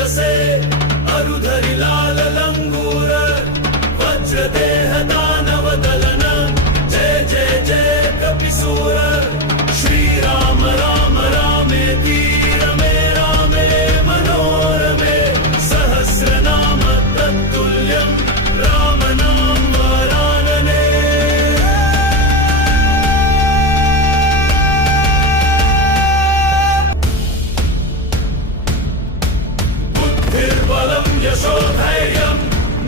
तुलसे अरुधरि लाल लंगूर वज्रदेह दानव दलन जय जय जय कपिसूर श्री राम राम रामेति रमे रामे मनोरमे सहस्रनाम तत्तुल्यं राम नाम वरानने बुद्धिर्बलं यशोधैर्यं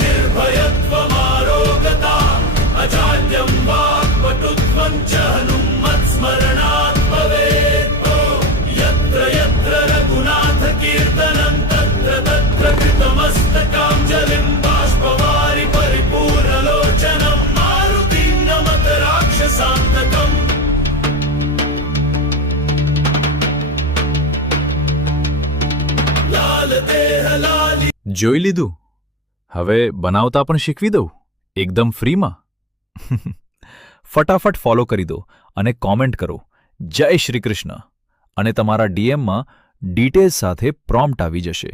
निर्भयत्वमारोगता अजाड्यं वाक्पटुत्वं च हनुमत्स्मरणात् भवेत् यत्र यत्र रघुनाथ कीर्तनं तत्र तत्र कृतमस्तकाञ्जलिं बाष्पवारि परिपूर्णलोचनं मारुतिं नमत राक्षसान्तकम् लाल देह लाली જોઈ લીધું. હવે બનાવતા પણ શીખવી દઉં એકદમ ફ્રીમાં. ફટાફટ ફોલો કરી દો અને કોમેન્ટ કરો જય શ્રી કૃષ્ણ અને તમારા ડીએમમાં ડિટેલ્સ સાથે પ્રોમ્પ્ટ આવી જશે.